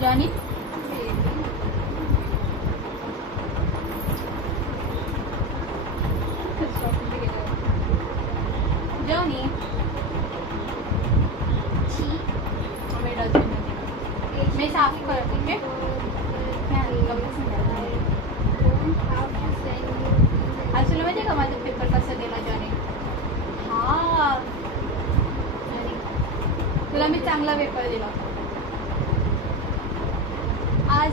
Johnny Johnny मैं साफ करते ओके आज तुला माहिती का माझा पेपर कसा दिला जॉनी हा तुला मी चांगला पेपर दिला आज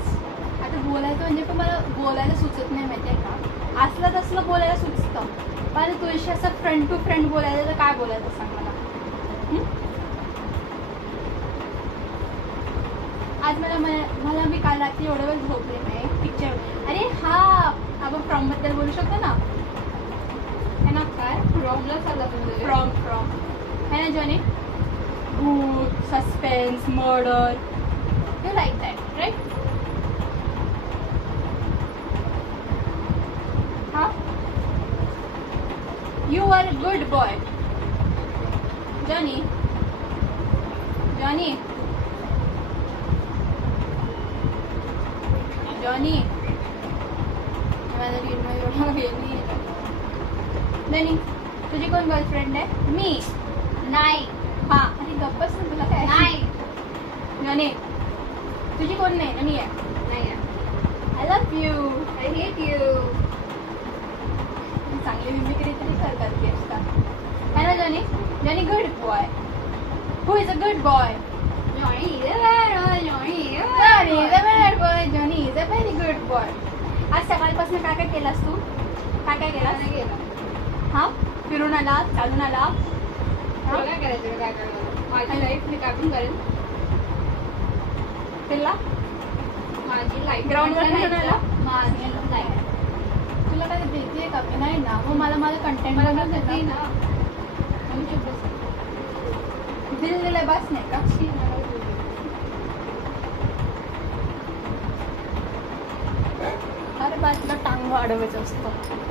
आता बोलायचं म्हणजे पण मला बोलायला सुचत नाही माहिती आहे का असलं तसलं बोलायला सुचतं पण तुझ्याशी असं फ्रंट टू फ्रंट बोलायचं तर काय बोलायचं सांग मला आज मला मी काल रात्री एवढं वेळ झोपले नाही पिक्चर अरे हा आपण फ्रॉमबद्दल बोलू शकतो ना है ना काय प्रॉब्लेम झाला तुमचा फ्रॉम है ना जॉनी भूत suspense murder you like that right हा you are a good boy Johnny Johnny Johnny माझा रीडमध्ये नाही तुझी कोण गर्लफ्रेंड आहे मी नाही हा अरे गप्पच ना तुला काय नाही जॉनी तुझी कोण नाही ना मी आहे नाही I love you I hate you चांगली मिमिक्री तरी करतात की असतात है ना Johnny Johnny good boy who is a good boy Johnny is a bad boy. Johnny is a bad Johnny boy. is a bad boy. Johnny is a very good boy. आज सकाळपासून काय काय केलास तू काय काय केलास नाही गेला. हा फिरून आला चालून आला तुला काय करायचं काय करायचं माझी लाईफ मी काय पण करेन फिरला माझी लाईफ Ground वर फिरून आला? माझी लाईफ तुला काय देते का की नाही ना मग मला माझं कंटेंट मला बनवून कसं देता ना मी चुप बस दिल दिलंय बस नाही का अरे बाजूला टांग वाढवायचं असतं